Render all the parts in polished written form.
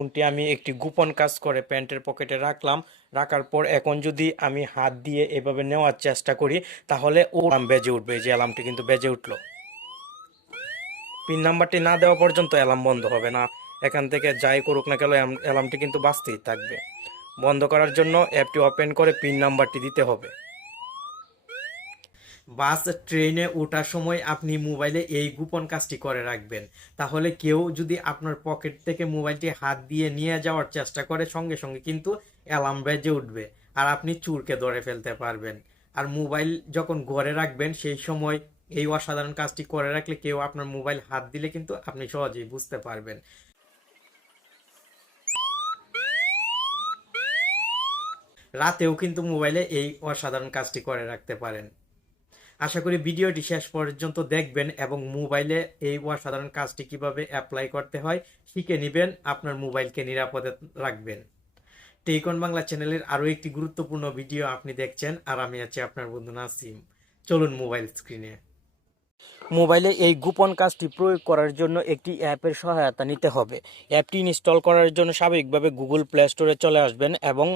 ফোনটি আমি একটি গোপন কাজ করে প্যান্টের পকেটে রাখলাম। রাখার পর এখন যদি আমি হাত দিয়ে এভাবে নেওয়ার চেষ্টা করি, তাহলে ও অ্যালার্ম বেজে উঠবে। যে অ্যালার্মটি কিন্তু বেজে উঠলো। পিন নাম্বারটি না দেওয়া পর্যন্ত অ্যালার্ম বন্ধ হবে না। এখান থেকে যাই করুক না কেন অ্যালার্মটি কিন্তু বাজতেই থাকবে। বন্ধ করার জন্য অ্যাপটি ওপেন করে পিন নাম্বারটি দিতে হবে। বাস ট্রেনে ওঠার সময় আপনি মোবাইলে এই গোপন কাজটি করে রাখবেন। তাহলে কেউ যদি আপনার পকেট থেকে মোবাইলটি হাত দিয়ে নিয়ে যাওয়ার চেষ্টা করে, সঙ্গে সঙ্গে কিন্তু অ্যালার্ম বেজে উঠবে আর আপনি চোরকে ধরে ফেলতে পারবেন। আর মোবাইল যখন ঘরে রাখবেন সেই সময় এই অসাধারণ কাজটি করে রাখলে কেউ আপনার মোবাইল হাত দিলে কিন্তু আপনি সহজেই বুঝতে পারবেন। রাতেও কিন্তু মোবাইলে এই অসাধারণ কাজটি করে রাখতে পারেন। আশা করি ভিডিওটি শেষ পর্যন্ত দেখবেন এবং মোবাইলে এই অসাধারণ কাজটি কিভাবে অ্যাপ্লাই করতে হয় শিখে নেবেন, আপনার মোবাইলকে নিরাপদে রাখবেন। টেকন বাংলা চ্যানেলের আরও একটি গুরুত্বপূর্ণ ভিডিও আপনি দেখছেন আর আমি আছি আপনার বন্ধু নাসিম। চলুন মোবাইল স্ক্রিনে। মোবাইলে এই গোপন কাজটি প্রয়োগ করার জন্য একটি অ্যাপের সহায়তা নিতে হবে। অ্যাপটি ইনস্টল করার জন্য স্বাভাবিকভাবে গুগল প্লে স্টোরে চলে আসবেন এবং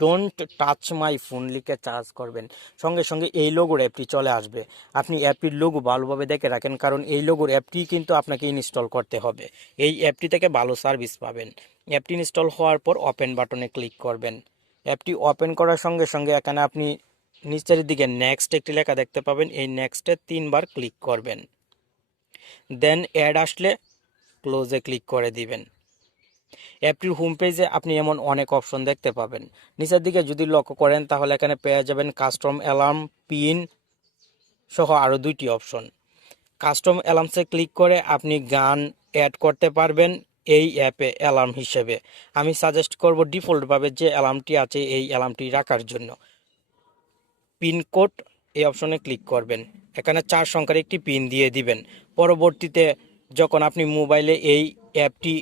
ডোন্ট টাচ মাই ফোন লিখে চার্জ করবেন। সঙ্গে সঙ্গে এই লোগোর অ্যাপটি চলে আসবে। আপনি অ্যাপটির লোগো ভালোভাবে দেখে রাখেন, কারণ এই লোগোর অ্যাপটি কিন্তু আপনাকে ইনস্টল করতে হবে। এই অ্যাপটি থেকে ভালো সার্ভিস পাবেন। অ্যাপটি ইনস্টল হওয়ার পর ওপেন বাটনে ক্লিক করবেন। অ্যাপটি ওপেন করার সঙ্গে সঙ্গে এখানে আপনি নিচের দিকে নেক্সট একটি লেখা দেখতে পাবেন। এই নেক্সটে 3 বার ক্লিক করবেন। দেন অ্যাড আসলে ক্লোজে ক্লিক করে দিবেন। অ্যাপটির হোম পেজে আপনি এমন অনেক অপশন দেখতে পাবেন। নিচের দিকে যদি লক্ষ্য করেন তাহলে এখানে পেয়ে যাবেন কাস্টম অ্যালার্ম, পিন সহ আরও 2টি অপশন। কাস্টম অ্যালার্মসে ক্লিক করে আপনি গান অ্যাড করতে পারবেন এই অ্যাপে অ্যালার্ম হিসেবে। আমি সাজেস্ট করব ডিফল্টভাবে যে অ্যালার্মটি আছে এই অ্যালার্মটি রাখার জন্য। পিনকোড এই অপশনে ক্লিক করবেন। এখানে 4 সংখ্যার একটি পিন দিয়ে দিবেন। পরবর্তীতে যখন আপনি মোবাইলে এই অ্যাপটি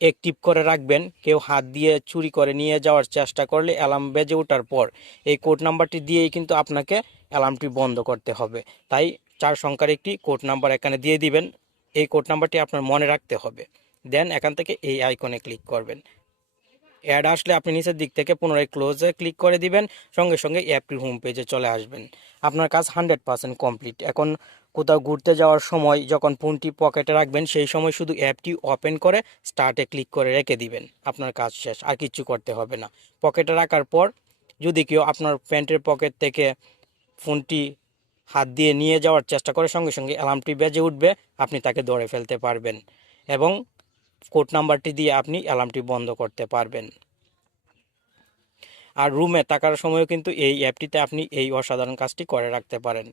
অ্যাক্টিভ করে রাখবেন, কেউ হাত দিয়ে চুরি করে নিয়ে যাওয়ার চেষ্টা করলে অ্যালার্ম বেজে ওঠার পর এই কোড নাম্বারটি দিয়েই কিন্তু আপনাকে অ্যালার্মটি বন্ধ করতে হবে। তাই 4 সংখ্যার একটি কোড নাম্বার এখানে দিয়ে দিবেন। এই কোড নাম্বারটি আপনার মনে রাখতে হবে। দেন এখান থেকে এই আইকনে ক্লিক করবেন। অ্যাড আসলে আপনি নিচের দিক থেকে পুনরায় ক্লোজে ক্লিক করে দিবেন। সঙ্গে সঙ্গে অ্যাপটির হোম পেজে চলে আসবেন। আপনার কাজ 100% কমপ্লিট। এখন কোথাও ঘুরতে যাওয়ার সময় যখন ফোনটি পকেটে রাখবেন সেই সময় শুধু অ্যাপটি ওপেন করে স্টার্টে ক্লিক করে রেখে দিবেন। আপনার কাজ শেষ, আর কিচ্ছু করতে হবে না। পকেটে রাখার পর যদি কেউ আপনার প্যান্টের পকেট থেকে ফোনটি হাত দিয়ে নিয়ে যাওয়ার চেষ্টা করে, সঙ্গে সঙ্গে অ্যালার্মটি বেজে উঠবে, আপনি তাকে ধরে ফেলতে পারবেন এবং কোড নাম্বারটি দিয়ে আপনি অ্যালার্মটি বন্ধ করতে পারবেন। আর রুমে থাকার সময়ও কিন্তু এই অ্যাপটিতে আপনি এই অসাধারণ কাজটি করে রাখতে পারেন।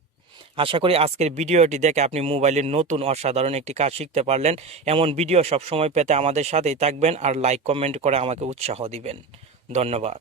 আশা করি আজকের ভিডিওটি দেখে আপনি মোবাইলের নতুন অসাধারণ একটি কাজ শিখতে পারলেন। এমন ভিডিও সবসময় পেতে আমাদের সাথেই থাকবেন আর লাইক কমেন্ট করে আমাকে উৎসাহ দিবেন। ধন্যবাদ।